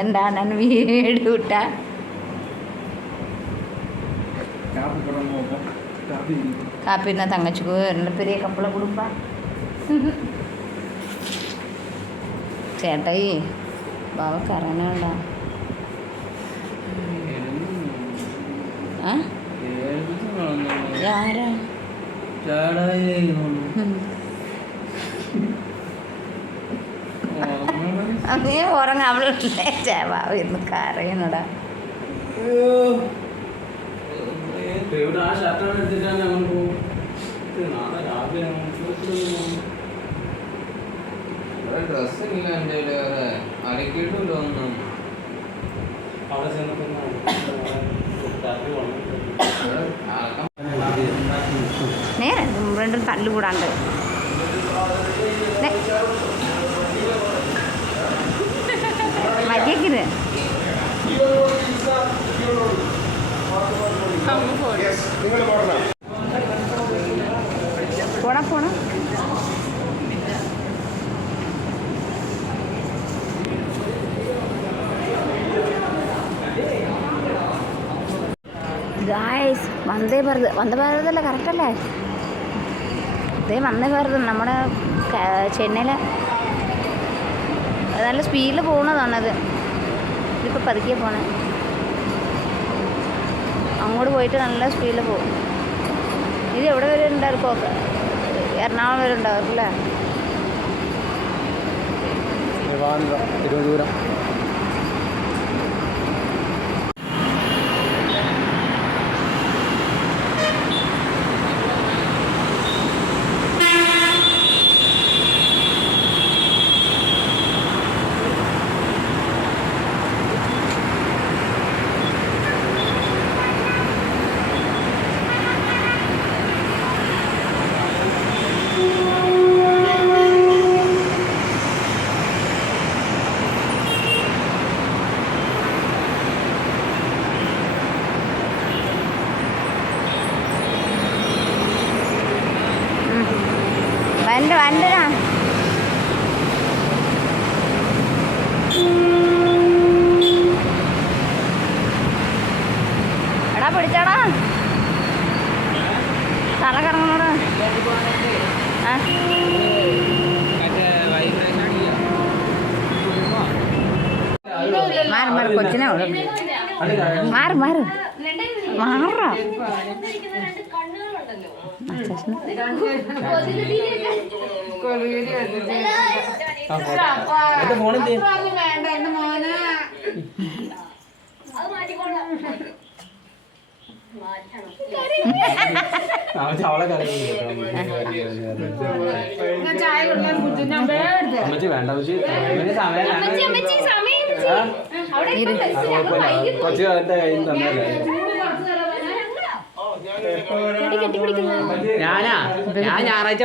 എന്താണ് വീട് വിട്ട காப்பின்னா தங்கச்சிக்கு ரெண்டு பெரிய கப்பலை கொடுப்பா ചേട്ടായി ബാബ കറങ്ങണ്ട ആരാ നീ ഉറങ്ങ അവളില്ലേ ചേവാ ഇന്ന് കരയുന്നടാ ഡ്രസ് ഇല്ല എൻ്റെ വേറെ അലക്കിയിട്ടില്ല ഒന്നും നേരെ രണ്ടും തല്ലുകൂടാണ്ട് മതിയേക്കിത് പോണ പോണ ഗായ്സ് വന്ദേ ഭാരതല്ലേ കറക്റ്റല്ലേ അതേ വന്ദേ ഭാരതം നമ്മുടെ ചെന്നൈയിലെ നല്ല സ്പീഡിൽ പോകണതാണത് ഇതിപ്പോൾ പതുക്കെ പോണേ അങ്ങോട്ട് പോയിട്ട് നല്ല സ്പീഡിൽ പോകും ഇത് എവിടെ വരെ ഉണ്ടായിരിക്കും എറണാകുളം വരെ ഉണ്ടാവും അല്ലേ തിരുവനന്തപുരം വണ്ടനാ എടാ പിടിച്ചാടാ തല കറങ്ങണോടാ മാറി മാറി കൊച്ചിനെ മാറി മാറി മാറാ ഞാനാ ഞാൻ ഞായറാഴ്ച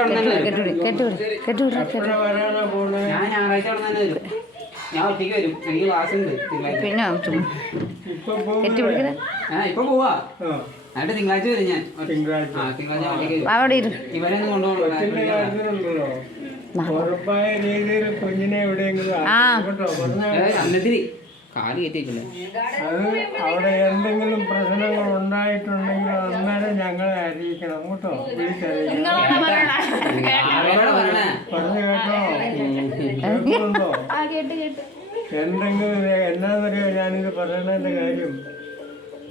ഞാൻ ഒറ്റയ്ക്ക് വരും എനിക്ക് ക്ലാസ് ഉണ്ട് പിന്നെ ഇപ്പൊ പോവാ എന്നിട്ട് തിങ്കളാഴ്ച വരും ഞാൻ തിങ്കളാഴ്ച അവിടെ ഇവരൊന്നും കൊണ്ടുപോകണം അന്നത്തിരി കാല് കയറ്റിയിട്ടില്ല അവിടെ എന്തെങ്കിലും പ്രശ്നങ്ങൾ ഉണ്ടായിട്ടുണ്ടെങ്കിൽ അന്നേരം ഞങ്ങളെ അറിയിക്കണം കേട്ടോ പറഞ്ഞു കേട്ടോ എന്തെങ്കിലും എന്നാന്നറിയോ ഞാനിത് പറയണതിന്റെ കാര്യം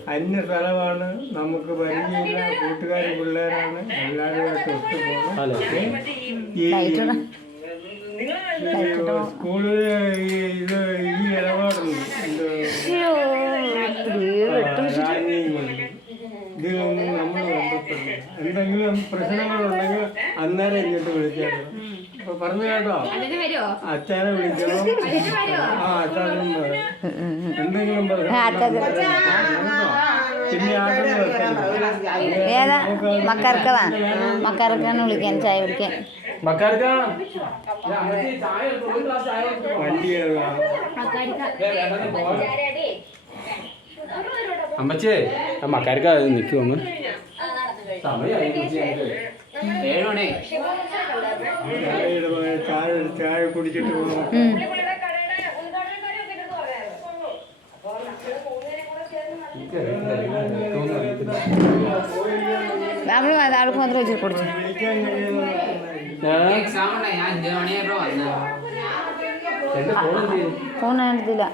അന്യ സ്ഥലമാണ് നമുക്ക് പരിചയമില്ല കൂട്ടുകാർ പിള്ളേരാണ് എല്ലാവരുമായിട്ട് ഒത്തുപോകണം സ്കൂളിൽ ഇത് ഈ ഇടപാടുണ്ട് ഇതിലൊന്നും നമ്മൾ ബന്ധപ്പെടില്ല എന്തെങ്കിലും പ്രശ്നങ്ങളുണ്ടെങ്കിൽ അന്നേരം ഇങ്ങോട്ട് വിളിച്ചാൽ അപ്പൊ പറഞ്ഞു കേട്ടോ അച്ഛനെ വിളിക്കണം അച്ഛനും എന്തെങ്കിലും പിന്നെ ഏതാ മക്കറക്കാണ് വിളിക്കാൻ ചായ കുടിക്കാൻ അമ്മച്ചേ മക്കാർക്ക് നിൽക്കുമോ ചായ കുടിച്ചിട്ട് അവള് ആൾക്ക് മാത്രം വെച്ച് കൊടുത്തു. വിളിക്കാൻ കഴിയുന്ന എക്സാം ഉണ്ടായി, ഞാൻ 5 മണിയായപ്പോ വന്നത്. ഫോൺ എടുത്തില്ല.